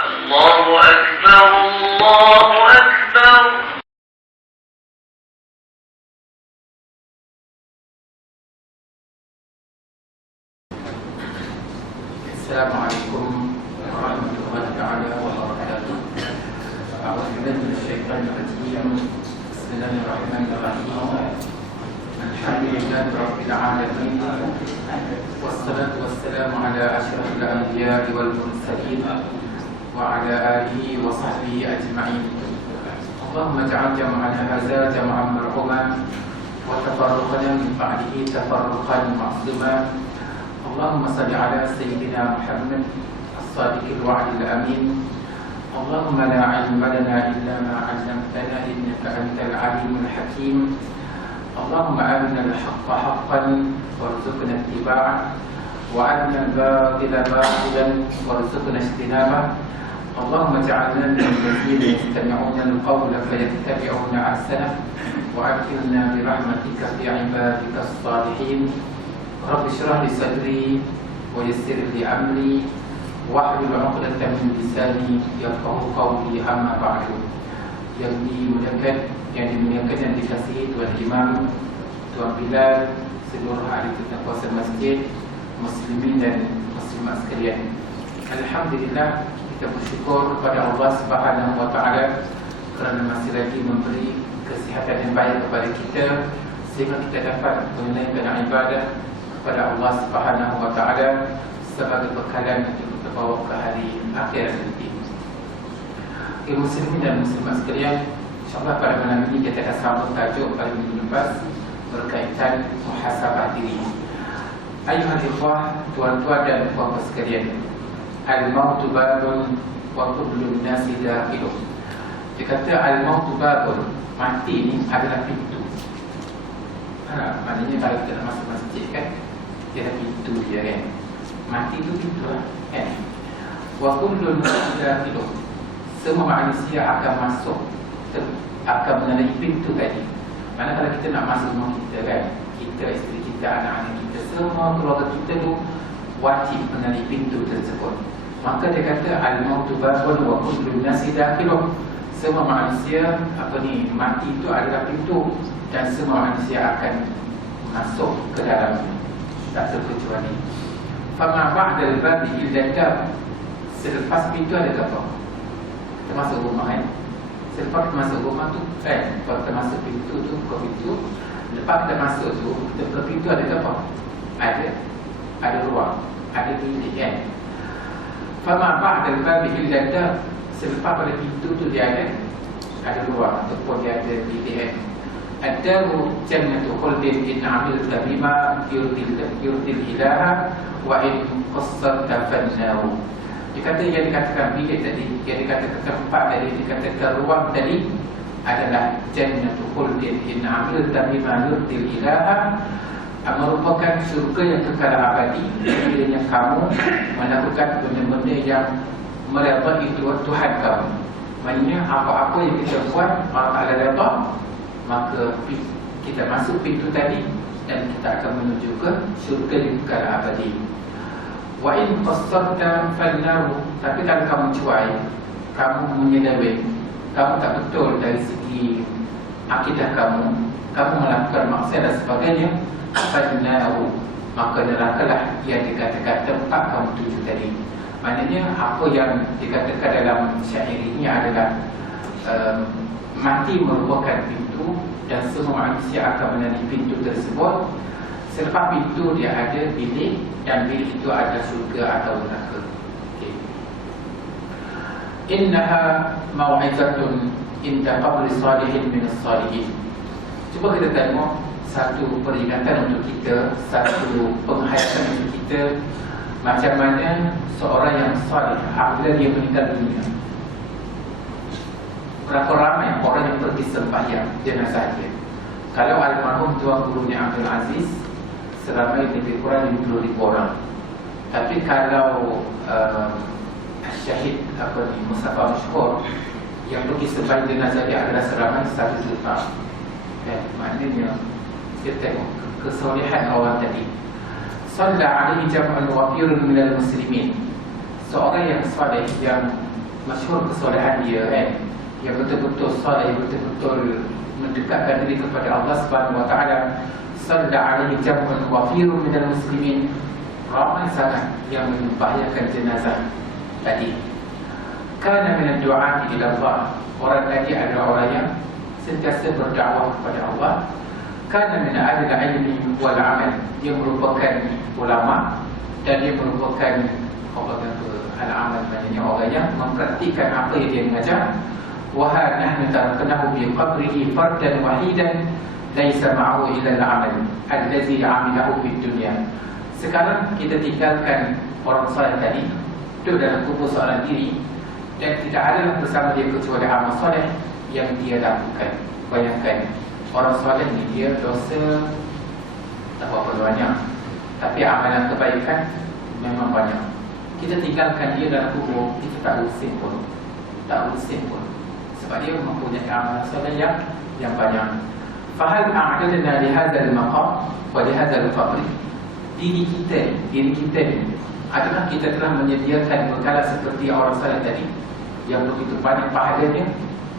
الله أكبر الله أكبر. السلام عليكم ورحمة الله تعالى وبركاته. أعوذ بالله من الشيطان الرجيم. بسم الله الرحمن الرحيم. الحمد لله رب العالمين، والصلاة والسلام على أشرف الأنبياء والمرسلين وعلى آله وصحبه أجمعين. اللهم اجعل جمعنا هذا جمعا مرحوما، وتفرقنا من بعده تفرقا معصوما. اللهم صل على سيدنا محمد الصادق الوعد الأمين. اللهم لا علم لنا إلا ما علمتنا إنك أنت العليم الحكيم. اللهم أرنا الحق حقا وارزقنا اتباعه، وأرنا الباطل باطلا وارزقنا اجتنابه. اللهم اجعلنا من الذين يستمعون القول فيتبعون أحسنه، وأدخلنا برحمتك في عبادك الصالحين. رب اشرح لي صدري ويسر لي أمري واحلل عقدة من لساني يفقهوا قولي. أما بعد. Yang dimuliakan, yang dimuliakan dan dikasihi Tuan Imam, Tuan Bilal, seluruh ahli puasa masjid, muslimin dan muslimat sekalian. Alhamdulillah, kita bersyukur kepada Allah Subhanahu wa taala kerana masih lagi memberi kesihatan yang baik kepada kita sehingga kita dapat menunaikan ibadah kepada Allah Subhanahu wa taala sebagai bekalan untuk kita bawa ke hari akhirat nanti. Muslimin dan muslimat sekalian, insyaAllah pada malam ini kita akan sambung tajuk pada minggu lepas berkaitan muhasabah diri. Ayuhal ikhwah, tuan-tuan dan puan-puan sekalian, al-mautu babun wa kullu nasi dakhilun. Dia kata al-mautu babun, mati ni adalah pintu. Maknanya kalau kita nak masuk masjid kan, dia ada pintu dia kan. Mati tu pintu lah kan. Wa kullu nasi dakhilun, semua manusia akan masuk, akan melalui pintu tadi. Mana kalau kita nak masuk rumah kita kan, kita, isteri kita, anak-anak kita, semua keluarga kita tu wajib melalui pintu tersebut. Maka dia kata al-mautu babun wa kullu nasi dakhilun. Semua manusia mati itu adalah pintu, dan semua manusia akan masuk ke dalamnya, tak terkecuali. Fama ba'dal babi illa dab. Selepas pintu ada apa? Kita masuk rumah kan. Selepas kita masuk rumah tu kan, kalau kita masuk pintu tu, ke pintu, lepas kita masuk tu, kita ke pintu ada apa? Ada ruang, ada bilik kan. Fama ba'dal babi illa dab. Selepas pada pintu tu dia ada ruang ataupun dia ada bilik kan. Ad-daru jannatu khuldin in 'amilta bima yurdil ilaha wa in qassarta fannahu. Dia kata yang dikatakan bilik tadi, yang dikatakan tempat tadi, dikatakan ruang tadi adalah jannatu khuldin in 'amilta bima yurdil ilaha, merupakan syurga yang kekal abadi bila kamu melakukan benda-benda yang meredai Tuhan kamu. Maksudnya apa-apa yang kita buat Allah Ta'ala redha, maka kita masuk pintu tadi dan kita akan menuju ke syurga yang kekal abadi. Wa in qassarta fannahu. Tapi kalau kamu cuai, kamu menyeleweng, kamu tak betul dari segi akidah kamu melakukan maksiat dan sebagainya, fannahu, maka nerakalah yang dikatakan tempat kamu tuju tadi. Maknanya apa yang dikatakan dalam syair ini adalah mati merupakan pintu, dan semua manusia akan melalui pintu tersebut. Selepas pintu dia ada bilik, dan bilik itu ada syurga atau neraka. Okay. Innaha mau'izatun inda qabri salihin min as-salihin. Cuba kita tengok satu peringatan untuk kita, satu penghayatan untuk kita, macam mana seorang yang salih apabila dia meninggal dunia. Berapa ramai orang yang pergi sembahyang jenazah dia. Kalau almarhum tuan gurunya Abdul Aziz, seramai lebih kurang 50,000 orang. Tapi kalau syahid Mustafa Mashkur yang pergi sembahyang jenazah dia adalah seramai 1 juta. Maknanya kita tengok kesolehan orang tadi. Salla alaihi jam'un wafirun minal muslimin. Seorang yang saleh, yang masyhur kesolehan dia kan, yang betul-betul soleh, betul-betul mendekatkan diri kepada Allah Subhanahu wa taala. Salla alaihi jam'un wafirun minal muslimin, ramai sangat yang membahayakan jenazah tadi. Kana min ad-du'a ila Allah, orang tadi adalah orang yang sentiasa berdakwah kepada Allah. Kana min ahli al-ilmi wal amal, dia merupakan ulama dan dia merupakan al-amal, maknanya orang yang mempraktikkan apa yang dia mengajar. Wa nahnu taraknahu bi qabrihi fardan wahidan laisa ma'ahu illa al-amal allazi 'amilahu fid dunya. Sekarang kita tinggalkan orang soleh tadi duduk dalam kubur seorang diri, dan tidak ada bersama dia kecuali amal soleh yang dia lakukan. Bayangkan, orang soleh ni dia dosa tak berapa banyak, tapi amalan kebaikan memang banyak. Kita tinggalkan dia dalam kubur, kita tak usin pun, sebab dia mempunyai amalan soleh yang banyak. Fahal a'adadna li hadzal maqam wa li hadzal qabr, diri kita ni, adakah kita telah menyediakan bekal seperti orang soleh tadi yang begitu banyak pahalanya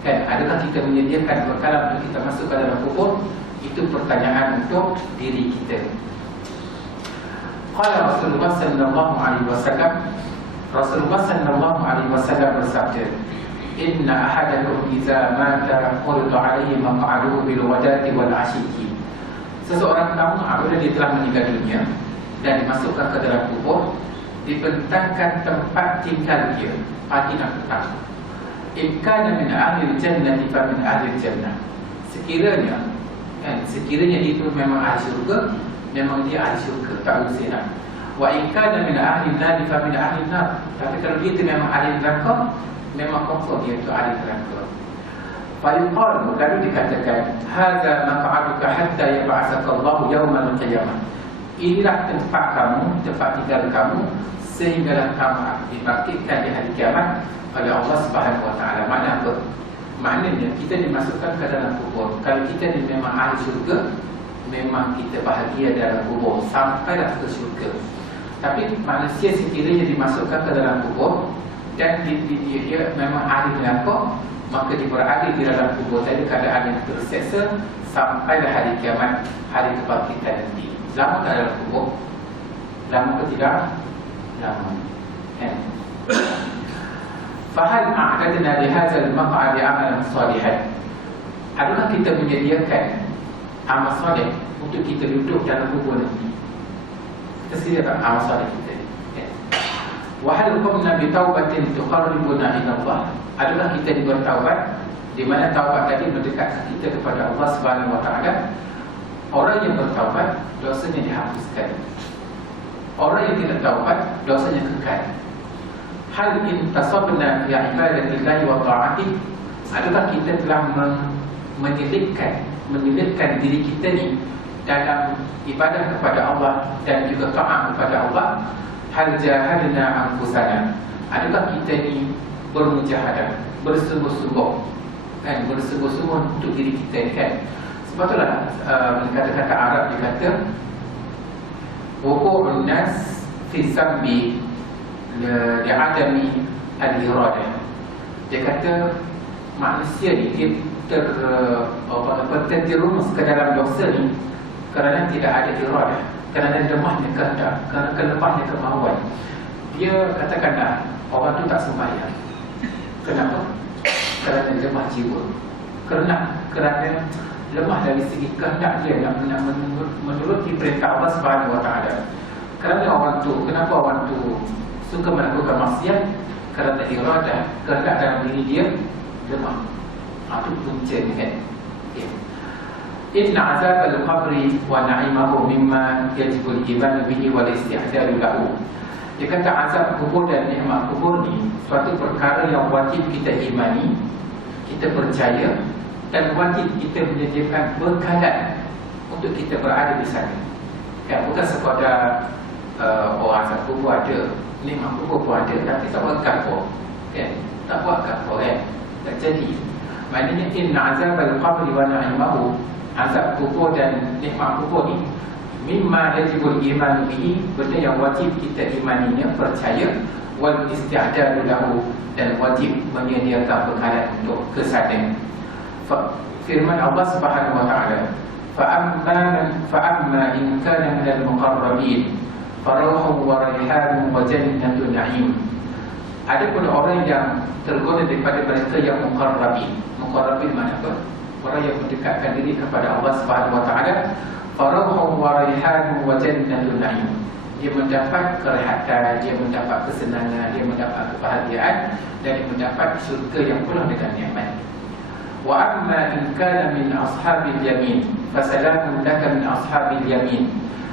kan? Adakah kita menyediakan bekal untuk kita masuk ke dalam kubur? Itu pertanyaan untuk diri kita. Qala Rasulullah sallallahu alaihi wasallam, Rasulullah sallallahu alaihi wasallam bersabda, inna ahadakum idza mata qultu alaihi maq'aduhu bil wadati wal ashiki. Seseorang kamu apabila dia telah meninggal dunia dan dimasukkan ke dalam kubur, dibentangkan tempat tinggal dia pagi dan petang. In kana min ahli jannati fa min ahli jannah, sekiranya itu memang ahli syurga, memang dia ahli syurga, tak usiran. Wa in kana min ahli nar fa min ahli nar, tapi kalau dia itu memang ahli neraka, memang confirm dia itu ahli neraka. Fa yuqalu, lalu dikatakan, hadza maq'aduka hatta yab'atsaka Allah yaumal qiyamah, inilah tempat kamu, tempat tinggal kamu sehinggalah kamu dibangkitkan di hari kiamat oleh Allah Subhanahu wa taala. Maknanya apa? Maknanya kita dimasukkan ke dalam kubur. Kalau kita ni memang ahli syurga, memang kita bahagia dalam kubur sampailah ke syurga. Tapi manusia sekiranya dimasukkan ke dalam kubur dan dia memang ahli neraka, maka dia berada di dalam kubur tadi keadaan yang terseksa sampailah hari kiamat, hari kebangkitan nanti. Lama tak dalam kubur? Lama ke tidak? Lama. Fahal a'adadna li hadzal maq'adi 'amalan salihan, adakah kita menyediakan amal soleh untuk kita duduk dalam kubur nanti? Kita sediakan amal soleh kita. Wa hal qumna bi taubatin tuqarribuna ila Allah, adakah kita bertaubat, di mana taubat tadi mendekatkan kita kepada Allah Subhanahu wa taala. Orang yang bertaubat dosanya dihapuskan, orang yang tidak taubat dosanya kekal. Hal intasabna fi ibadatillahi wa ta'atih, adakah kita telah menyelipkan diri kita ni dalam ibadah kepada Allah dan juga taat kepada Allah. Hal jahadna anfusana, adakah kita ni bermujahadah, bersungguh-sungguh kan, bersungguh-sungguh untuk diri kita ni kan. Sebab itulah kata-kata Arab dikata wuqu'un nas fi zambi li'adami al-iradah. Dia kata manusia ni dia terjerumus ke dalam dosa ni kerana tidak ada iradah, kerana lemahnya kehendak, kerana kelemahnya kemauan. Dia katakanlah orang tu tak sembahyang. Kenapa? Kerana lemah jiwa, kerana lemah dari segi kehendak dia nak menuruti perintah Allah Subhanahu wa taala. Kerana orang tu, kenapa orang tu suka melakukan maksiat? Kerana iradah, kehendak dalam diri dia lemah. Itu punca ni kan. Inna azab al-qabri wa na'imahu mimma yajibul iman bihi wal isti'dadu lahu. Dia kata azab kubur dan nikmat kubur ni suatu perkara yang wajib kita imani, kita percaya, dan wajib kita menyediakan bekalan untuk kita berada di sana. Kan, bukan sekadar azab kubur ada, nikmat kubur pun ada, tapi tak buat kapur. Kan, tak buat kapur kan, tak jadi. Maknanya inna azab al-qabri wa na'imahu, azab kubur dan nikmat kubur ni mimma yajibul iman bihi, benda yang wajib kita imaninya, percaya, wal isti'dadu lahu, dan wajib menyediakan bekalan untuk kesadaran. Firman Allah Subhanahu wa taala, فَأَمَّا إِنْ كَانَ مِنَ الْمُقَرَّبِينَ فَرَوْحٌ وَرَيْحَانٌ وَجَنَّةُ نَعِيمٍ. Adapun orang yang tergoda daripada mereka yang muqarrabin. Muqarrabin makna apa? Orang yang mendekatkan diri kepada Allah Subhanahu wa taala. Farauhun wa raihanun wa jannatun na'im. Dia mendapat kerehatan, dia mendapat kesenangan, dia mendapat kebahagiaan, dan dia mendapat syurga yang penuh dengan nikmat. Wa amma in kana min ashabil yamin fasalamun laka min ashabil yamin.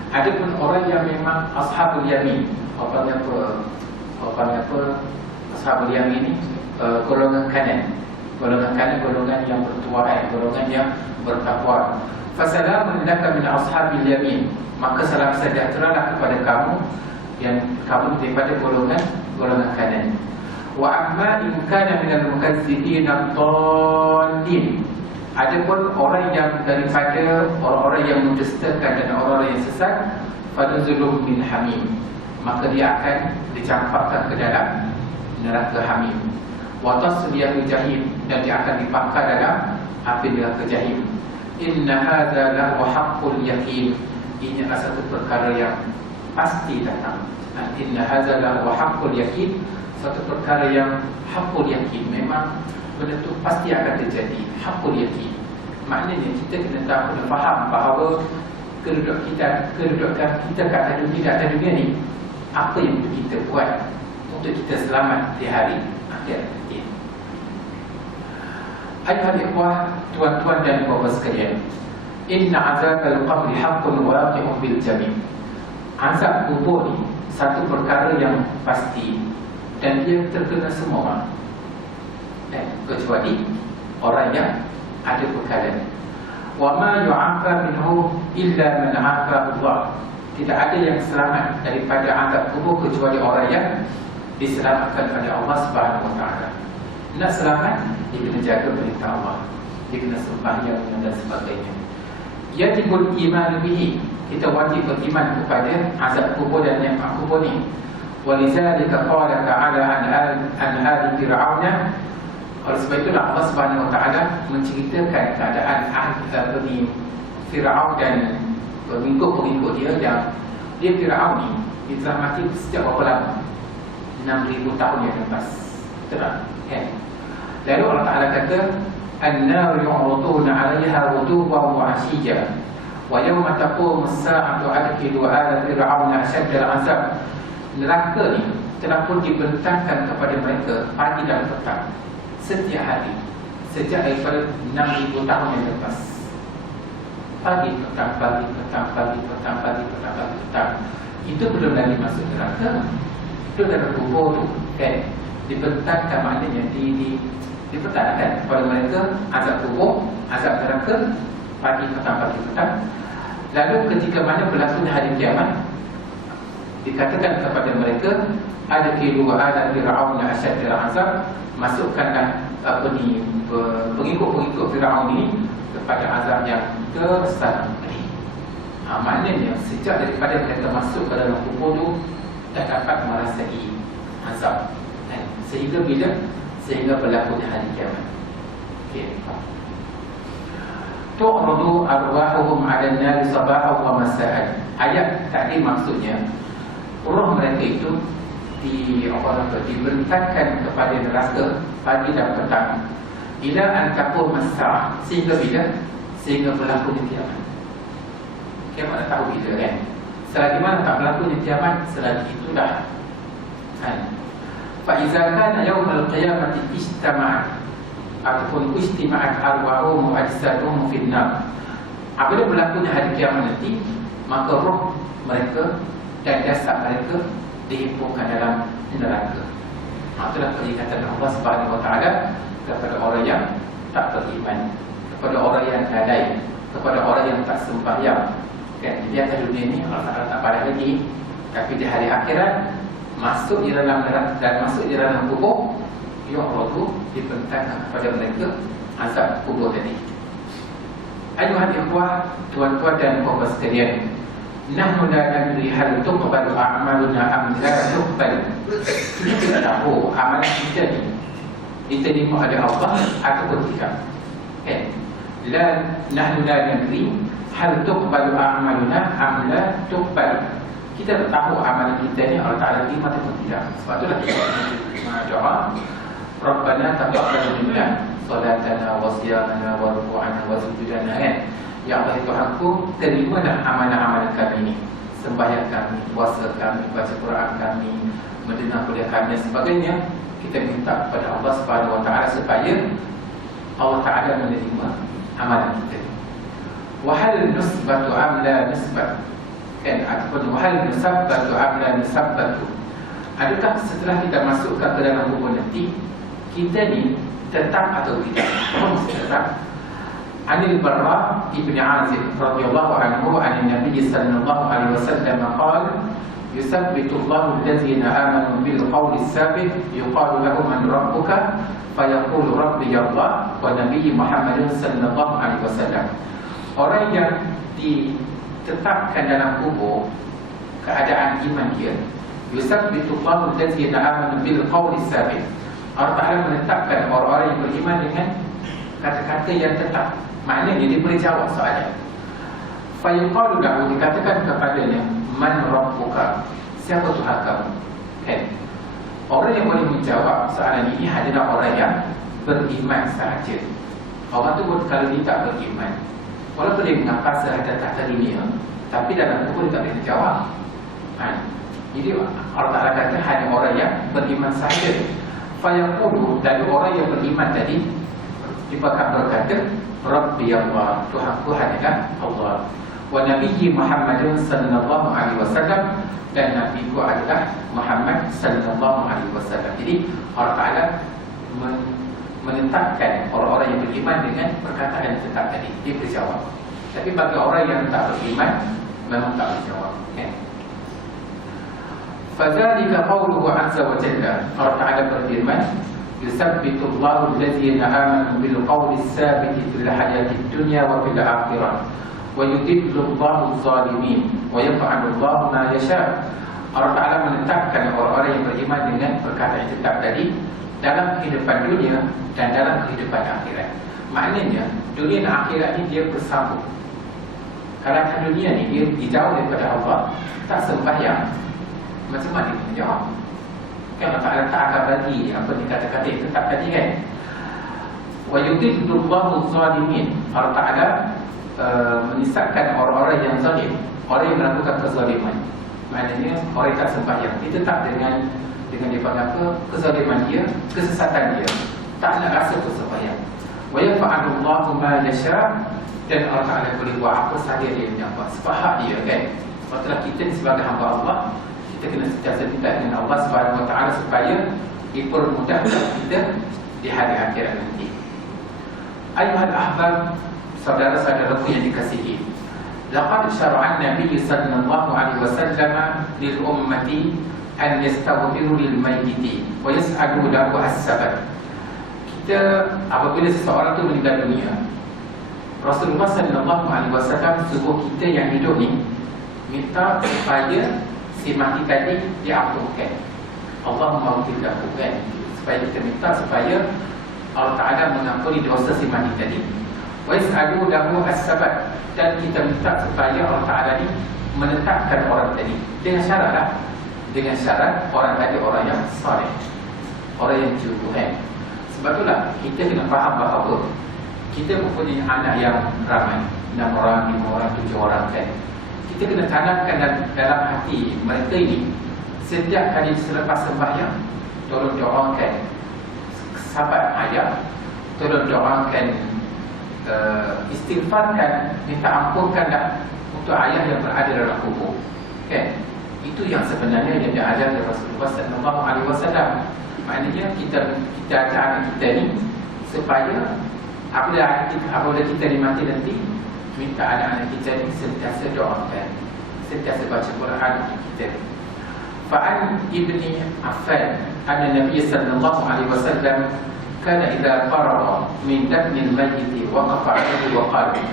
Adapun orang yang memang ashabul yamin, apa ashabul yamin ini golongan kanan. Golongan kanan, golongan yang bertuahan, golongan yang bertakwa. Fasalamun laka min ashabil yamin, maka salam sejahteralah kepada kamu yang kamu daripada golongan kanan. Wa amma in kana minal mukazzibin ad-dallin. Adapun orang yang daripada orang-orang yang mendustakan dan orang-orang yang sesat, faduzulum min hamim, maka dia akan dicampakkan ke dalam neraka hamim. Wa tasliyatu jahim, dan dia akan dibakar dalam api neraka jahim. Inna hadza lahu haqqul yaqin. Ini adalah satu perkara yang pasti datang. Inna hadza lahu haqqul yaqin, satu perkara yang haqqul yaqin, memang benda itu pasti akan terjadi. Haqqul yaqin maknanya kita kena tahu dan faham bahawa kedudukan kita kat atas dunia ni, apa yang kita buat untuk kita selamat di hari akhir nanti. Ayuhal ikhwah, tuan-tuan dan puan sekalian, inna azabal qabri haqqun waqi'un bil jami'. Azab kubur ni satu perkara yang pasti dan dia terkena semua orang, kecuali orang yang ada bekalan. Wa ma yu'afa minhu illa man 'afa Allah. Tidak ada yang selamat daripada azab kubur kecuali orang yang diselamatkan oleh Allah Subhanahu wa taala. Nak selamat, dia kena jaga perintah Allah, dia kena sembahyang dan sebagainya. Yajibul iman bihi, kita wajib beriman kepada azab kubur dan nikmat kubur ni. Walizalika qala ta'ala an ali fir'auna. Oleh sebab itulah Allah Subhanahu wa taala menceritakan keadaan ahli Firaun dan pengikut-pengikut dia yang Firaun ni dia telah mati sejak berapa lama? 6,000 tahun yang lepas. Betul tak? Lalu Allah Ta'ala kata, an-nar yu'raduna 'alayha ghuduwan wa 'ashiyya wa yawma taqumu as-sa'atu adkhilu ala fir'auna ashadda al-'azab. Neraka ni telah pun dibentangkan kepada mereka pagi dan petang setiap hari sejak daripada 6,000 tahun yang lepas. Pagi petang, pagi petang, pagi petang, pagi petang, pagi petang. Itu belum lagi masuk neraka. Itu dalam kubur tu, dibentangkan, maknanya dibentangkan kepada mereka azab kubur, azab neraka pagi petang, pagi petang. Lalu ketika mana berlaku hari kiamat, dikatakan kepada mereka, adkhilu ala fir'auna asyaddal 'azab, masukkanlah pengikut-pengikut Firaun ini kepada azab yang terbesar. Maknanya sejak daripada mereka masuk ke dalam kubur itu dah dapat merasai azab. Sehingga bila? Sehingga berlaku di hari kiamat. Tu'radu arwahuhum 'ala an-nar sabahan wa masa'an. Ayat tadi maksudnya roh mereka itu dibentangkan kepada neraka pagi dan petang. Ila an taqum as-sa'ah, sehingga bila? Sehingga berlaku kiamat. Kiamat dah tahu bila kan? Selagi mana tak berlaku kiamat, selagi itu dah fa iza kana yaumul qiyamati istama'at ataupun istima'at arwahum wa ajsaduhum fin nar. Apabila berlaku hari kiamat nanti, maka roh mereka dan jasad mereka dihimpunkan dalam neraka. Itulah peringatan Allah Subhanahu wa taala kepada orang yang tak beriman, kepada orang yang lalai, kepada orang yang tak sembahyang. Di atas dunia ni Allah Ta'ala tak pada lagi, tapi di hari akhirat masuk di dalam neraka dan masuk di dalam kubur, yu'radu, dibentangkan kepada mereka azab kubur tadi. Ayuhal ikhwah, tuan-tuan dan puan-puan sekalian, nahnu la nadri hal tuqbalu a'maluna am la tuqbal. kita tak tahu amalan kita ni diterima oleh Allah ataupun tidak. Kan? La nahnu la nadri hal tuqbalu a'maluna am la tuqbal. Kita tak tahu amalan kita ni Allah Ta'ala terima ataupun tidak. Sebab itulah kita doa Rabbana taqabbal minna salatana wa siyamana wa ruku'ana wa sujudana, kan? Ya Allah Tuhanku, terimalah amalan-amalan kami ni, sembahyang kami, puasa kami, baca Quran kami, mendengar kuliah kami dan sebagainya. Kita minta kepada Allah Subhanahu Wa Ta'ala supaya Allah Ta'ala menerima amalan kita. Wahal nusbatu amla nisbat, kan? Ataupun wahal nusabbatu amla nusabbatu. Adakah setelah kita masukkan ke dalam kubur nanti, kita ni tetap atau tidak? Tetap. Anil Barra ibn Azib radhiyallahu anhu an Nabi sallallahu alaihi wasallam qala yusabbitu Allahu allazina amanu bil qawli sabit yuqalu lahum man rabbuka fayaqulu rabbi Allah wa nabi Muhammad sallallahu alaihi wasallam. Orang yang ditetapkan dalam kubur keadaan iman dia, yusabbitu Allahu allazina amanu bil qawli sabit. Allah Ta'ala menetapkan orang-orang yang beriman dengan kata-kata yang tetap. Maknanya dia boleh jawab soalan. Fayuqalu lahu, dikatakan kepadanya, man rabbuka, siapa Tuhan kamu? Kan? Orang yang boleh menjawab soalan ini adalah orang yang beriman sahaja. Orang tu pun kalau dia tak beriman, walaupun dia mengapas syahadat tak dunia, tapi dalam kubur dia tak boleh jawab. Jadi Allah Ta'ala kata hanya orang yang beriman sahaja. Fayaqulu, dan orang yang beriman tadi dia bakal berkata, Rabbi Allah, Tuhanku hanyalah Allah, wa nabiyyi Muhammadun sallallahu alaihi wasallam, dan nabiku adalah Muhammad sallallahu alaihi wasallam. Jadi Allah Ta'ala menetapkan orang-orang yang beriman dengan perkataan yang tetap tadi, dia berjawab. Tapi bagi orang yang tak beriman, memang tak berjawab, kan? Fadzalika qawluhu azza wa jalla, Allah Ta'ala berfirman, yusabbitu Allahu allazina amanu bil qawli sabiti fil hayati dunya wa fil akhirah wa yudillu Allahu adh-dhalimin wa yaf'alu Allahu ma yasha. Allah Ta'ala menetapkan orang-orang yang beriman dengan perkataan yang tetap tadi dalam kehidupan dunia dan dalam kehidupan akhirat. Maknanya dunia dan akhirat ni dia bersambung. Kalau dunia ni dia dijauh daripada Allah, tak sembahyang, macam mana dia menjawab? Kan Allah Ta'ala tak akan bagi apa ni kata-kata yang tetap tadi, kan? Wa yudillu Allahu adh-dhalimin. Allah Ta'ala menyesatkan orang-orang yang zalim, orang yang melakukan kezaliman. Maknanya orang yang tak sembahyang, dia tetap dengan dia panggil apa? Kezaliman dia, kesesatan dia, tak nak rasa sembahyang. Wa yaf'alu Allahu ma yasha, dan Allah Ta'ala boleh buat apa sahaja dia nak buat, sepahak dia, kan? Sebab itulah kita sebagai hamba Allah, kita kena sentiasa minta dengan Allah Subhanahu Wa Ta'ala supaya dipermudahkan kita di hari akhirat nanti. Ayuhal ahbab, saudara-saudaraku yang dikasihi, laqad syara'a an-nabiy sallallahu alaihi wasallam lil ummati an yastaghfiru lil mayyiti wa yas'alu lahu as-sabab. Kita apabila seseorang itu meninggal dunia, Rasulullah sallallahu alaihi wasallam suruh kita yang hidup ni minta supaya si mati tadi diampunkan. Allahumma ghfir lahu, kan? Supaya kita minta supaya Allah Ta'ala mengampuni dosa si mati tadi. Wa yas'alu lahu as-sabab, dan kita minta supaya Allah Ta'ala ni menetapkan orang tadi dengan syarat lah, dengan syarat orang tadi orang yang saleh, orang yang jujur. Sebab itulah kita kena faham bahawa kita mempunyai anak yang ramai, 6 orang, 5 orang, 7 orang, kan? Kita kena tanamkan dalam hati mereka ini, setiap kali selepas sembahyang, tolong doakan sahabat ayah, tolong doakan, istighfarkan, minta ampunkanlah untuk ayah yang berada dalam kubur, kan? Itu yang sebenarnya yang diajar oleh Rasulullah sallallahu alaihi wasallam. Maknanya kita ajar anak kita ni supaya apabila kita dimati nanti, minta anak-anak kita ni sentiasa doakan, sentiasa baca Quran kita. Fa'an ibni Affan anna Nabi sallallahu alaihi wasallam kana idza faragha min dafnil mayyit waqafa 'alaihi wa qala.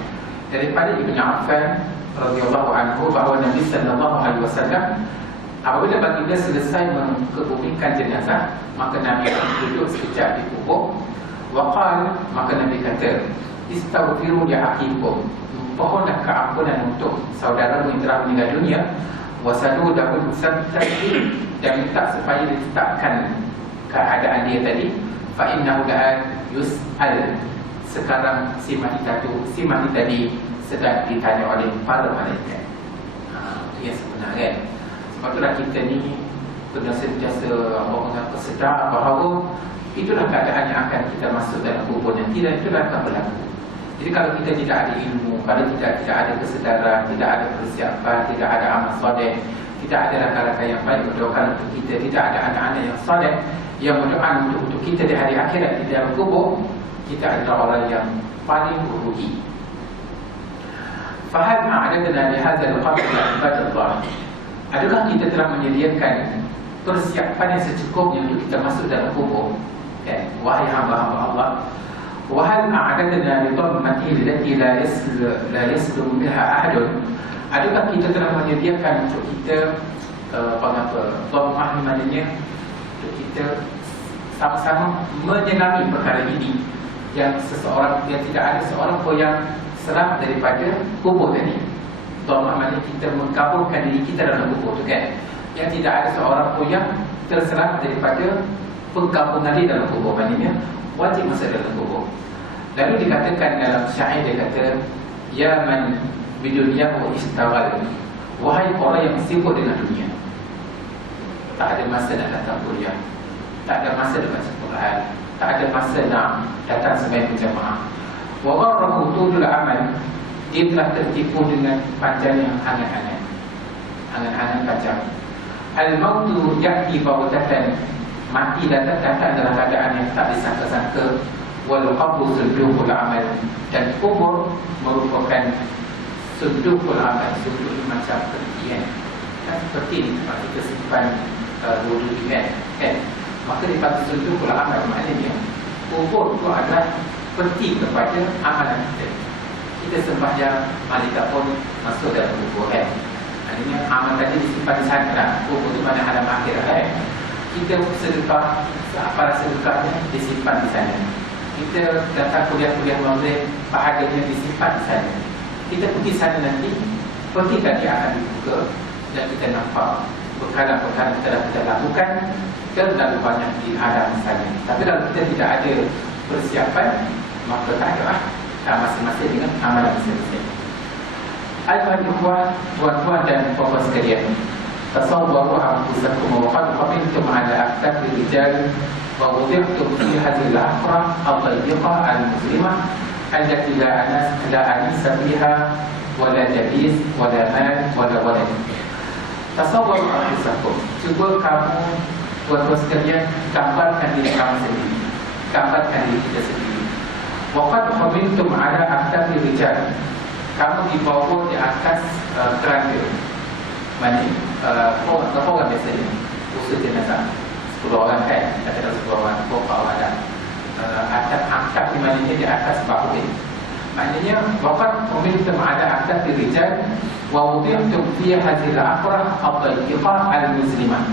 Daripada Ibnu Affan radhiyallahu anhu bahawa Nabi sallallahu alaihi wasallam Apabila baginda selesai mengebumikan jenazah, maka Nabi duduk sekejap di kubur. Waqal, maka Nabi kata, istaghfiru li akhikum, mohonlah keampunan untuk saudara yang telah meninggal dunia. Wasalu lahu sabtati, dan minta supaya ditetapkan keadaan dia tadi. Fa innahu la yus'al, sekarang si mati tadi sedang ditanya oleh para malaikat. Itu yang sebenar kan. Sebab itulah kita ni kena sentiasa sedar bahawa itulah keadaan yang akan kita masuk dalam kubur nanti, dan itulah akan berlaku. Jadi kalau kita tidak ada ilmu, kalau tidak ada kesedaran, tidak ada persiapan, tidak ada amal soleh, tidak ada rakan-rakan yang baik mendoakan untuk kita, tidak ada anak-anak yang soleh yang mendoakan untuk kita di hari akhirat di dalam kubur, kita adalah orang yang paling rugi. Fahal ma'adadna lihadzal qabr ya ibadallah, adakah kita telah menyediakan persiapan yang secukupnya untuk kita masuk dalam kubur? Wahai hamba-hamba Allah, wahal a'adadna li dhammati allati la yaslum biha ahadun, adakah kita telah menyediakan untuk kita dhammah maknanya untuk kita sama-sama menyenangi perkara ini, yang tidak ada seorang pun yang selamat daripada kubur tadi. Dhammah maknanya kita mengkaburkan diri kita dalam kubur tu kan, yang tidak ada seorang pun yang terselamat daripada pengkampungan di dalam kubur, maknanya wajib masuk dalam kubur. Lalu dikatakan dalam syair, dia kata, ya man bidunyahu istaghal, wahai orang yang sibuk dengan dunia, tak ada masa nak datang kuliah, tak ada masa nak baca Quran, tak ada masa nak datang sembahyang berjamaah. Wa gharrahu tulul amal, dia telah tertipu dengan panjang yang hangat-hangat panjang. Al-mautu ya'ti bawtatan, mati datang dalam keadaan yang tak disangka-sangka. Wal qabru sundukul amal, dan kubur merupakan sundukul amal, sunduk macam pertian kan, seperti ini tempat kita simpan wudu kan. Maka daripada sundukul amal, maknanya kubur itu adalah peti kepada amalan kita. Kita sembahyang, malaikat pun masuk dalam kubur kan. Maknanya amal tadi disimpan di sana lah. Kubur itu mana alam akhirat kan. Kita sedekah, para sedekahnya disimpan di sana. Kita datang kuliah-kuliah maghrib, bahagiannya disimpan di sana. Kita pergi sana nanti, pergi tadi akan dibuka, dan kita nampak perkara-perkara yang telah kita lakukan terlalu banyak di alam sana. Tapi kalau kita tidak ada persiapan, maka tak ada lah, masing-masing dengan amalan masing-masing. Al-Fatihah, tuan-tuan dan puan-puan sekalian, tasawwaru anfusakum wa qad qabiltum ala aktafi rijal wa wudi'tum fi hadhihi al-afrah al-dayyiqah al-muslimah allati la anisa fiha wa la jabis wa la mal wa la walad. Tasawwaru anfusakum, cuba kamu tuan-tuan sekalian gambarkan diri kamu sendiri, gambarkan diri kita sendiri. Wa qad qabiltum ala aktafi rijal, kamu dibawa di atas keranda. Maknanya orang biasanya usaha jenazah 10 orang kan, katakan 10 orang, 4 orang dah atas angkat, di mana di atas bahu dia. Maknanya waqad umiltum ala aktafi rijal wa wudi'tum fi hadhihi al-afrah ad-dayyiqah al-muslimah,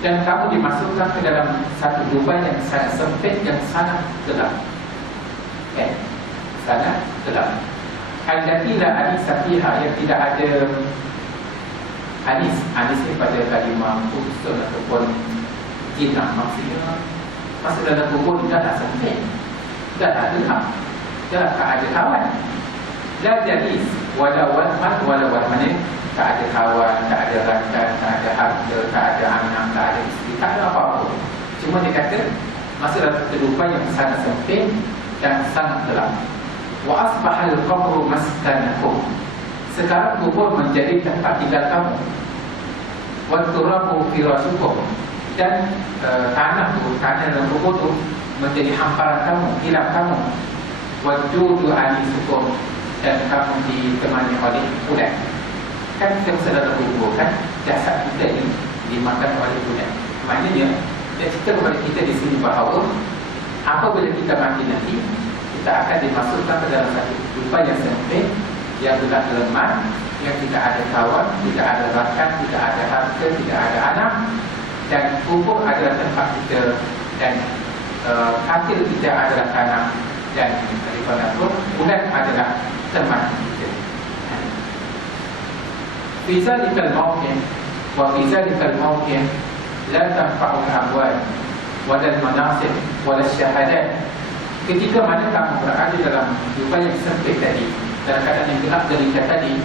dan kamu dimasukkan ke dalam satu lubang yang sangat sempit, yang sangat gelap. Sangat gelap. Allati la anisa fiha, yang tidak ada anis ni pada kalimah usul ataupun jinnah, maksudnya masuk dalam kubur dah tak sempit, dah tak gelap, dah tak ada kawan. La jalis wala walman wala walman, tak ada kawan, tak ada rakan, tak ada harta, tak ada anak, tak ada isteri, tak ada apa-apa. Cuma dia kata masuk dalam kehidupan yang sangat sempit dan sangat gelap. Wa asbahal qabru maskanakum, sekarang kubur menjadi tempat tinggal kamu. Wa turabu firasukum, dan tanah dalam kubur itu menjadi hamparan kamu, hilap kamu. Wa judu anisukum, dan kamu ditemani oleh budak. Kan kita masuk dalam kubur kan, jasad kita ini dimakan oleh budak. Maknanya dia cerita kepada kita di sini bahawa apabila kita mati nanti, kita akan dimasukkan ke dalam satu lubang yang sempit, yang gelap lemah, yang tidak ada kawan, tidak ada rakan, tidak ada harta, tidak ada anak, dan kubur adalah tempat kita, dan katil kita adalah tanah, dan daripada pun bulan adalah teman kita. Fi zalikal mawqif wa fi zalikal mawqif la tanfa'u al-amwal wa al-manasib wa al-syahadat. Ketika mana kamu berada dalam kehidupan yang sempit tadi, dalam keadaan yang gelap derita tadi,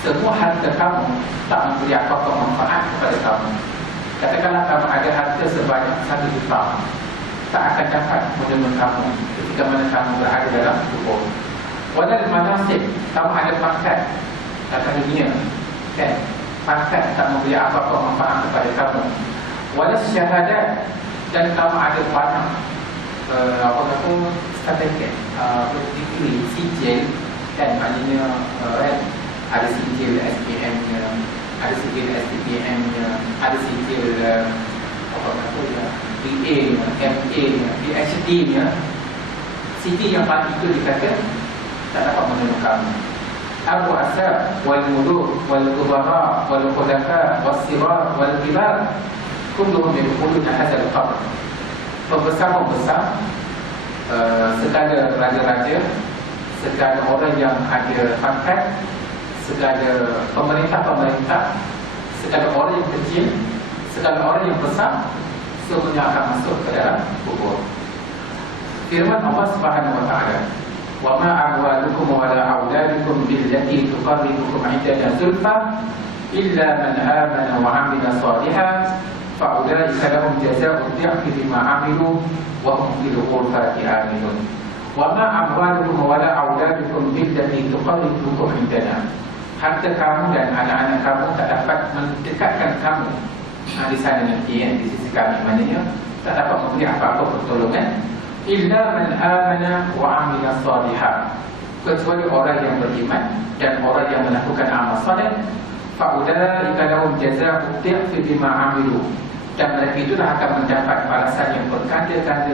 semua harta kamu tak memberi apa-apa manfaat kepada kamu. Katakanlah kamu ada harta sebanyak 1 juta, tak akan dapat menemukan kamu ketika mana kamu berada dalam kubur. Wadal manasib, kamu ada pangkat atas dunia, kan? Pangkat tak memberi apa-apa manfaat kepada kamu. Wadal syahadat, dan kamu ada banyak certifikat, degree, sijil, dan maknanya ada sijil SPM-nya, ada sijil SPPM-nya, ada sijil BA-nya, MA-nya, PhD-nya. Sijil yang paling itu dikata tak dapat menemukan. Ar-ru'asa wal-muluk wal-kubara wal-khulafa wal-sirar wal-kibar kulluhum yadkhuluna hadzal qabr. Pembesar-pembesar, segala raja-raja, segala orang yang ada pangkat, segala pemerintah-pemerintah, segala orang yang kecil, segala orang yang besar, semuanya akan masuk ke dalam kubur. Firman Allah Subhanahu wa taala, "Wa ma amwalukum wa la auladukum billati tuqarribukum 'indana zulfa illa man amana wa 'amila shalihan fa'ulaika lahum jazaa'u dhi'fi bima 'amilu wa hum fil ghurfati aminun." Wa ma amwalukum wa la auladukum billati tuqarribukum 'indana. Harta kamu dan anak-anak kamu tak dapat mendekatkan kamu di sana nanti, di sisi kami, maknanya tak dapat memberi apa-apa pertolongan illa man amana wa 'amila shalihan, kecuali orang yang beriman dan orang yang melakukan amal saleh. Fa'ulaika lahum jazaa'u dhi'fi bima 'amilu, dan mereka itulah akan mendapat balasan yang berkanda-kanda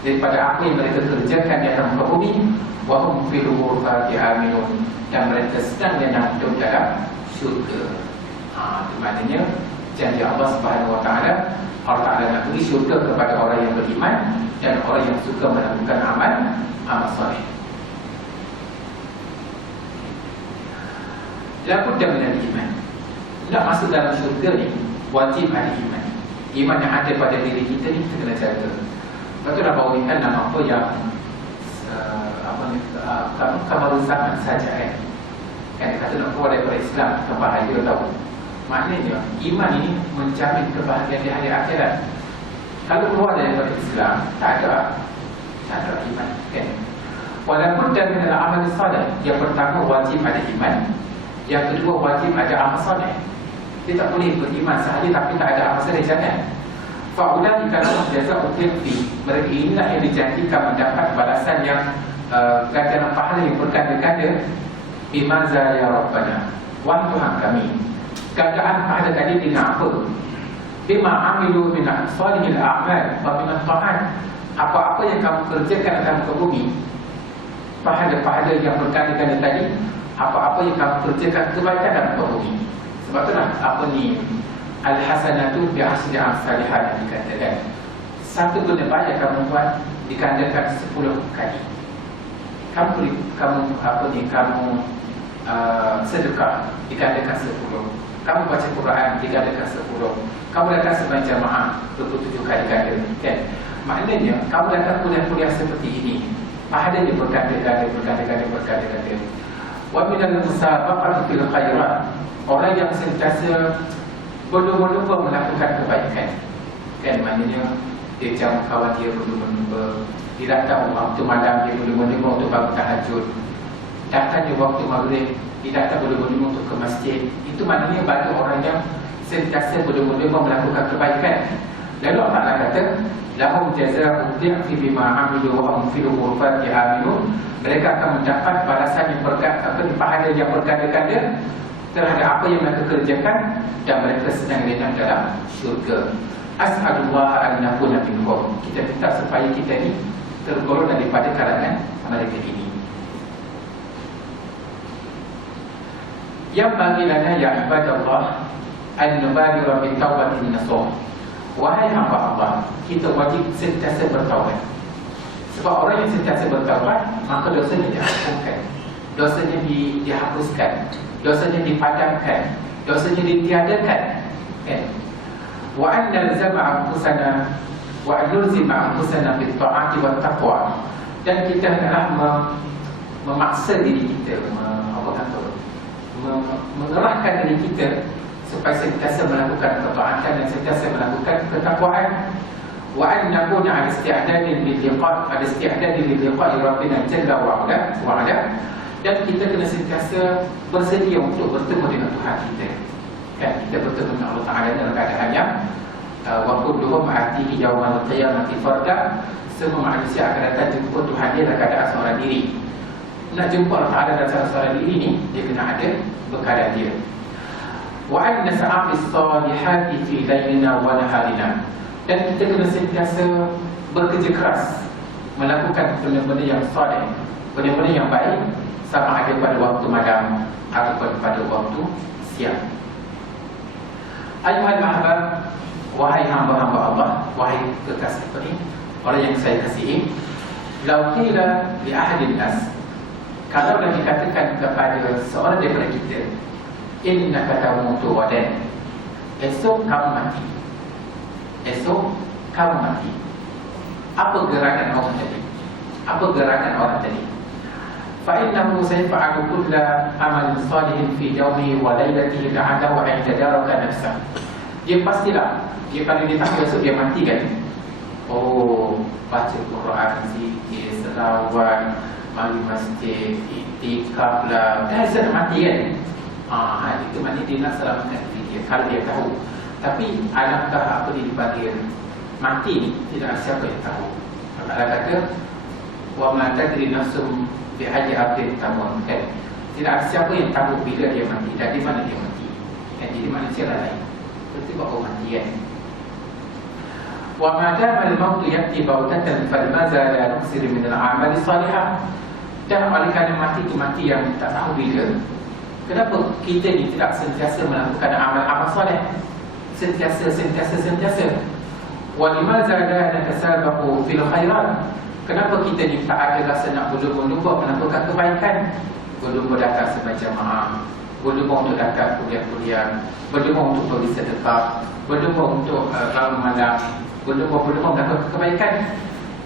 daripada apa yang mereka kerjakan di atas muka bumi. Wa hum fil ghurfati aminun, dan mereka sedang hidup dalam syurga. Itu maknanya janji Allah Subhanahu wa taala, Allah Taala nak beri syurga kepada orang yang beriman dan orang yang suka melakukan amal soleh. Labudda minal iman. Nak masuk dalam syurga ni wajib ada iman. Iman yang ada pada diri kita ni kita kena jaga. Betul lah bahawa ikan nama apa yang kamarul zaman saja kan. Kan dia kata nak keluar daripada Islam, bahaya tahu. Maknanya iman ini menjamin kebahagiaan di hari akhirat. Kalau keluar daripada Islam, tak ada iman, kan? Walaupun dan minal amal salih, yang pertama wajib ada iman, yang kedua wajib ada amal salih. Dia tak boleh beriman sahaja tapi tak ada amal salih, jangan. Fa'ulaika lahum jazaa'u dhi'fi, mereka inilah yang dijanjikan mendapat balasan yang ganjaran pahala yang berkanda-kanda. Bimaza ya Rabbana, wahai Tuhan kami, keadaan pahala tadi dengan apa? Bima amilu min salihil a'mal wa min ta'at, apa-apa yang kamu kerjakan dalam muka bumi, pahala-pahala yang berkanda-kanda tadi, apa-apa yang kamu kerjakan kebaikan dalam muka bumi. Sebab itulah apa ni al-hasanatu bi asri amsalihah dikatakan. Satu benda baik yang kamu buat dikandakan 10 kali. Kamu sedekah dikandakan 10. Kamu baca Quran dikandakan 10. Kamu datang sembahyang jamaah 27 kali ganda, kan? Maknanya kamu datang kuliah-kuliah seperti ini, pahalanya berkanda-kanda. Wa minal musabaqati fil khairat, orang yang sentiasa berlumba-lumba melakukan kebaikan, kan? Maknanya dia jamu kawan dia berlumba-lumba, dia datang waktu malam dia berlumba-lumba untuk bangun tahajud, datang di waktu maghrib dia datang berlumba-lumba untuk ke masjid. Itu maknanya bagi orang yang sentiasa berlumba-lumba melakukan kebaikan. Lalu Allah Ta'ala kata, lahum jazaa'u dhi'fi bima 'amilu wa hum fil ghurfati aminun, mereka akan mendapat balasan yang pahala yang berkanda-kanda terhadap apa yang mereka kerjakan, dan mereka sedang lena dalam syurga. As'alullah an nakuna minhum, kita minta supaya kita ni tergolong daripada kalangan mereka ini. Yang bagi lana ya ibadallah an nubadira bi taubatin nasuh. Wahai hamba Allah, kita wajib sentiasa bertaubat. Sebab orang yang sentiasa bertaubat, maka dosanya diampunkan, dosanya dihapuskan, dosanya dipadamkan, dosanya ditiadakan. Wa an nalzama anfusana wa an nulzima anfusana bit ta'ati wat taqwa. Dan kita hendaklah memaksa diri kita, mengerahkan diri kita supaya sentiasa melakukan ketaatan dan sentiasa melakukan ketakwaan. Wa an nakuna ala isti'dadin lil liqa', ala isti'dadin lil liqa'i rabbina jalla wa ala. Dan kita kena sentiasa bersedia untuk bertemu dengan Tuhan kita. Kan kita bertemu dengan Allah Taala dalam keadaan yang wa kulluhum atihi yawmal qiyamati farda. Semua manusia akan datang jumpa Tuhan dia dalam keadaan seorang diri. Nak jumpa Allah Taala dalam seorang diri ni, dia kena ada bekalan dia. Wa an nas'a bis salihati fi laylina wa naharina. Dan kita kena sentiasa bekerja keras melakukan benda-benda yang soleh, benda-benda yang baik, sama ada pada waktu malam ataupun pada waktu siang. Ayuhal ahbab, wahai hamba-hamba Allah, wahai kekasih ini, orang yang saya kasihi, lau qila li ahadin nas, kalau dah dikatakan kepada seorang daripada kita, innaka tamutu wadan, esok kamu mati, esok kamu mati. Apa gerakan orang tadi? Apa gerakan orang tadi? Fa innahu sayfa'alu kulla amalin salihin fi yawmihi wa laylatihi la'allahu an yadaraka nafsah. Dia pastilah, dia kalau dia tak esok dia mati kan. Oh, baca Quran sikit, selawat, mari masjid, iktikaf lah, saya nak mati kan. Itu maknanya dia nak selamatkan diri dia, kalau dia tahu. Tapi alangkah apa dia dipanggil mati ni, tidak ada siapa yang tahu. Allah kata, wa ma tadri nafsum bi ayyi ardin tamut, kan? Tidak ada siapa yang tahu bila dia mati dan di mana dia mati. Jadi manusia lain seperti bahawa mati kan. Wa ma dama al-maut ya'ti bautatan falmaza la nuksir min al-a'mal salihah. Dan oleh kerana mati itu mati yang tak tahu bila, kenapa kita ni tidak sentiasa melakukan amal-amal soleh? Sentiasa. Wa limaza la natasabaqu fil khairat? Kenapa kita ni tak ada rasa nak berlumba-lumba melakukan kebaikan? Berlumba datang berjamaah, berlumba untuk datang kuliah-kuliah, berlumba untuk beri sedekah, berlumba untuk bangun malam, berlumba melakukan kebaikan.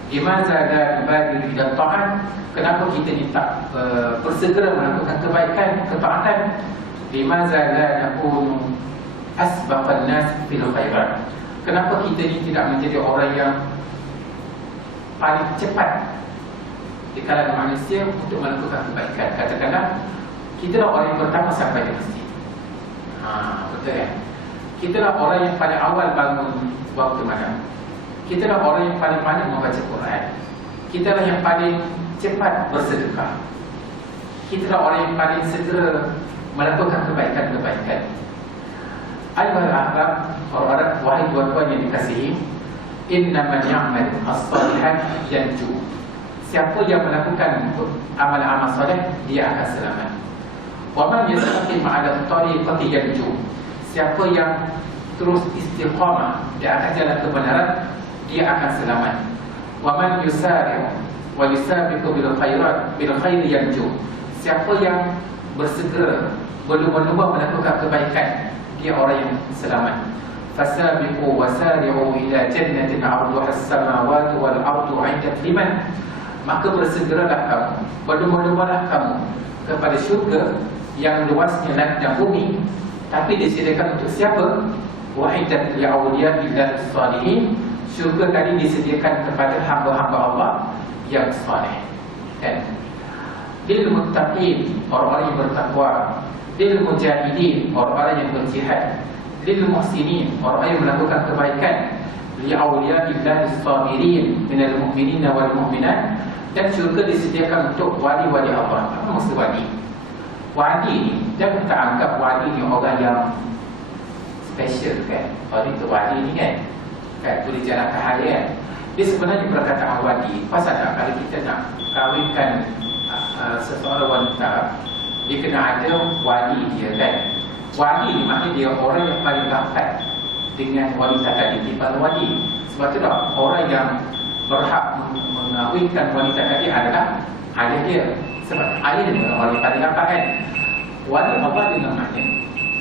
Limaza la nubadiru ila ta'at? Kenapa kita ni tak bersegera melakukan kebaikan, ketaatan? Limaza la nakunu asbaqan nas fil khairat? Kenapa kita ni tidak menjadi orang yang paling cepat di kalangan manusia untuk melakukan kebaikan? Katakanlah kita lah orang yang pertama sampai di masjid. Betul kan? Kita lah orang yang paling awal bangun waktu malam. Kita lah orang yang paling pandai membaca Quran. Kita lah yang paling cepat bersedekah. Kita lah orang yang paling segera melakukan kebaikan-kebaikan. Ayuhal ahbab, orang-orang, wahai tuan-tuan yang dikasihi, innaman ya'mal as-salihat yanju. Siapa yang melakukan amal-amal soleh, dia akan selamat. Wa man yastaqim 'ala at-tariqati yanju. Siapa yang terus istiqamah di atas jalan kebenaran, dia akan selamat. Wa man yusari'u wa yusabiqu bil khairat bil khairi yanju. Siapa yang bersegera, berlumba-lumba melakukan kebaikan, dia orang yang selamat. Fasabiqu wasari'u ila jannatin 'arduha as-samawati wal ardu 'indat liman. Maka bersegeralah kamu, berlumba-lumbalah kamu kepada syurga yang luasnya langit dan bumi, tapi disediakan untuk siapa? Wahidat li awliya'illahi salihin. Syurga tadi disediakan kepada hamba-hamba Allah yang saleh. Kan? Lil muttaqin, orang-orang yang bertakwa. Lil mujahidin, orang-orang yang berjihad. Lil muhsinin, orang-orang yang melakukan kebaikan. Li awliya'illahi sabirin minal mu'minina wal mu'minat. Dan syurga disediakan untuk wali-wali Allah. Apa maksud wali? Wali ni, jangan kita anggap wali ni orang yang special kan. Wali tu wali ni kan, boleh jalan cahaya kan. Dia sebenarnya perkataan wali. Pasal tak, kalau kita nak kahwinkan seseorang wanita, dia kena ada wali dia kan. Wali ni maknanya dia orang yang paling rapat dengan wanita tadi, dipanggil wali. Sebab tu dah orang yang berhak mengawinkan wanita tadi adalah ayah dia. Sebab ayah dia orang yang paling rapat kan. Wali Allah dengan maknanya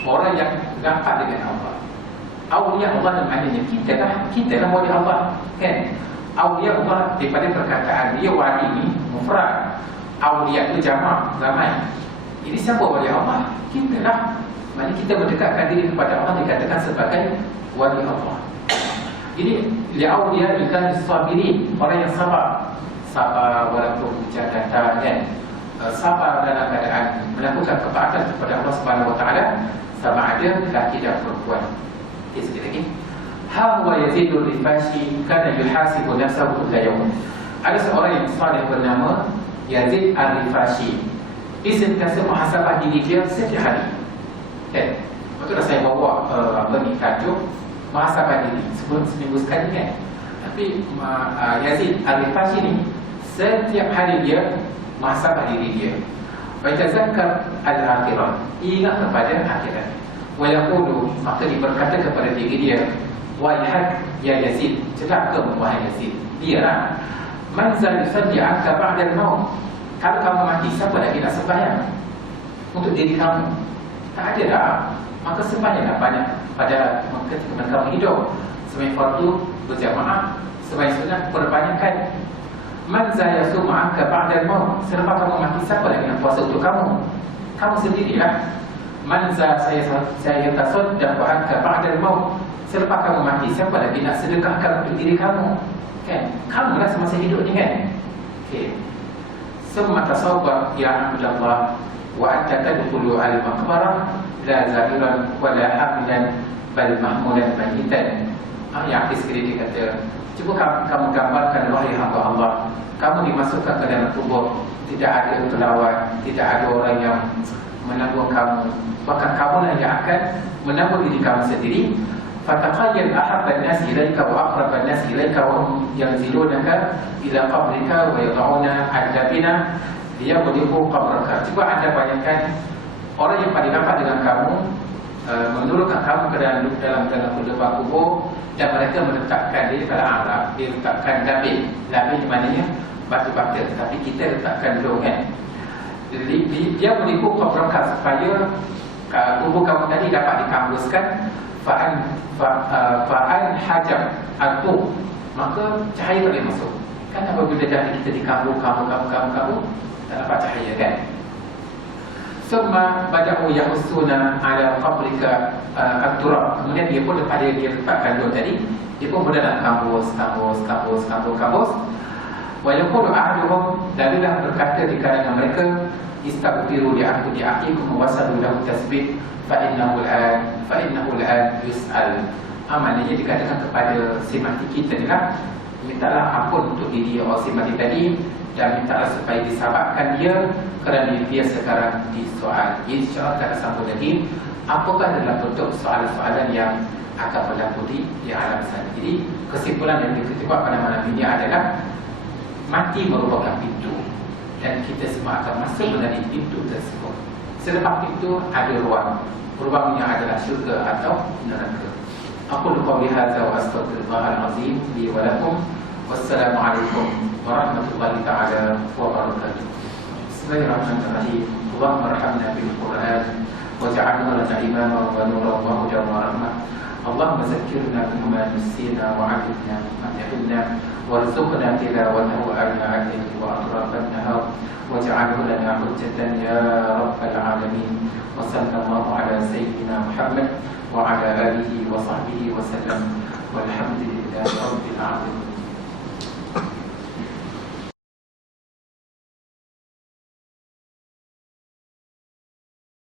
orang yang rapat dengan Allah. Awliya Allah dengan maknanya kita lah wali Allah kan. Awliya Allah daripada perkataan dia wali ni mufrad, awliya itu jamak ramai. Jadi siapa wali Allah? Kita lah. Maksudnya kita mendekatkan diri kepada Allah dikatakan sebagai wali Allah. Jadi li'awliya ikan sabirin, orang yang sabar walaupun hujan datang kan. Sabar dalam keadaan melakukan ketaatan kepada Allah Subhanahu Wa Taala, sama ada lelaki dan perempuan. Okay, sekali lagi. Ha huwa Yazidul Rifashi kana yuhasibu nafsahu kulla yawm. Ada seorang yang saleh bernama Yazid Al-Rifashi. Dia sentiasa muhasabah diri dia setiap hari. Okay. Betul dah saya bawa tajuk muhasabah diri sebelum seminggu sekali kan. Tapi Yazid Al-Rifashi ni setiap hari dia muhasabah diri dia. Wa tazakkar al-akhirah. Ingat kepada akhirat. Wa yaqulu, maka dia berkata kepada diri dia, wahai ya Yazid, celaka wahai Yazid. Biarlah man zal yusalli anka ba'da al-maut. Kalau kamu mati, siapa lagi nak sembahyang untuk diri kamu? Tak ada dah. Maka sembahyanglah banyak pada ketika kamu hidup. Sembahyang fardu berjamaah, sembahyang sunat berbanyakkan. Man za yasum anka ba'da al-maut. Selepas kamu mati, siapa lagi nak puasa untuk kamu? Kamu sendirilah. Man za saya tasaddaq anka ba'da al-maut. Selepas kamu mati, siapa lagi nak sedekahkan untuk diri kamu? Kan? Kamulah semasa hidup ni kan? Okey. Summa tasawwar ya Abdullah wa anta tadkhulu al-maqbarah la zahiran wa la hamilan bal mahmulan mayitan. Yang akhir sekali dia kata, cuba kamu gambarkan wahai hamba Allah, kamu dimasukkan ke dalam kubur, tidak ada pelawat, tidak ada orang yang menanggung kamu, bahkan kamulah yang akan menanggung diri kamu sendiri. Fataqayyal ahabban nas ilaika wa aqraban nas ilaika wa hum yanzilunaka ila qabrika wa yad'una adabina liyabdihu qabraka. Cuba anda bayangkan orang yang paling rapat dengan kamu menurunkan kamu ke dalam lubang kubur, dan mereka meletakkan dia pada Arab, dia letakkan labin. Labin maknanya batu-batu, tapi kita letakkan dulu kan. Dia menipu qabraka supaya kubur kamu tadi dapat dikambuskan. Fa'an hajab al-tuh, maka cahaya tak boleh masuk. Kan apabila jadi kita dikambur tak dapat cahaya kan. Summa bada'u yahussuna ala qabrika al-turab. Kemudian dia pun daripada dia letakkan dulu tadi, dia pun berdalam kambus. Wa yaqulu ahaduhum, darilah berkata di kalangan mereka, istaghfiru li akhikum wa wasalu lahu tasbih fa innahu al-an yus'al. Maknanya dikatakan kepada si mati kita ni lah, mintalah ampun untuk diri orang si mati tadi, dan mintalah supaya disabarkan dia kerana dia sekarang disoal. InsyaAllah kita sambung lagi apakah dalam bentuk soalan-soalan yang akan berlaku di alam sana. Jadi kesimpulan yang diketimpa pada malam ini adalah mati merupakan pintu, dan kita semua akan masuk melalui pintu tersebut. Selepas pintu ada ruangnya adalah syurga atau neraka. Aqulu qawli hadza wa astaghfirullahal azim li wa lakum. Wassalamualaikum warahmatullahi taala wabarakatuh. Bismillahirrahmanirrahim. Allahumma arhamna bil Qur'an waj'alna lana imama wa nuran wa hudan wa rahmah. Allahumma zakkirna bima nasina wa 'allimna ma jahilna warzuqna tilawatahu ana 'alayhi wa atrafan nahar waj'alhu lana hujjatan ya rabbal alamin. Wa sallallahu ala sayyidina Muhammad wa ala alihi wa sahbihi wa sallam walhamdulillahi rabbil alamin.